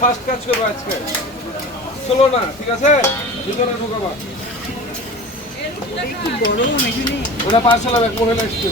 First কাজ করবো আজকে, চলো না, ঠিক আছে? দুজনে ঢুকাবা। ওটা পার্সেল হবে, মহিলা এসছে।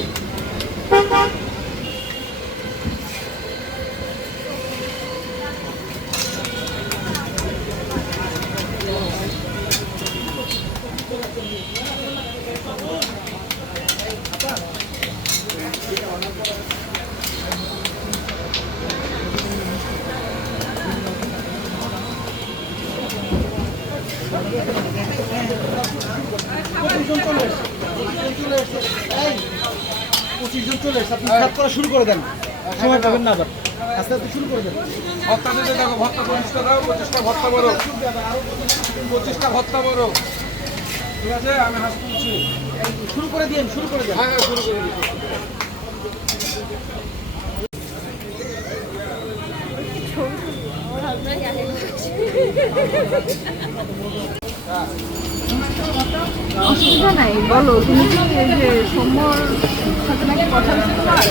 শুরু করে দেন, সময় পাবেন না, আবার আস্তে আস্তে শুরু করে দেন। ভত্তা দিতে দেখো, ভত্তা 25টা দাও, 25টা ভত্তা বড়, 25টা ভত্তা বড়, ঠিক আছে? আমি হাস তুলছি। শুরু করে দিন, শুরু করে দেন। হ্যাঁ, শুরু করে দিচ্ছি। অসুবিধা নাই, বলো। তুমি কি এই যে সোমবার সাথে নাকি কথা হয়েছে তোমার?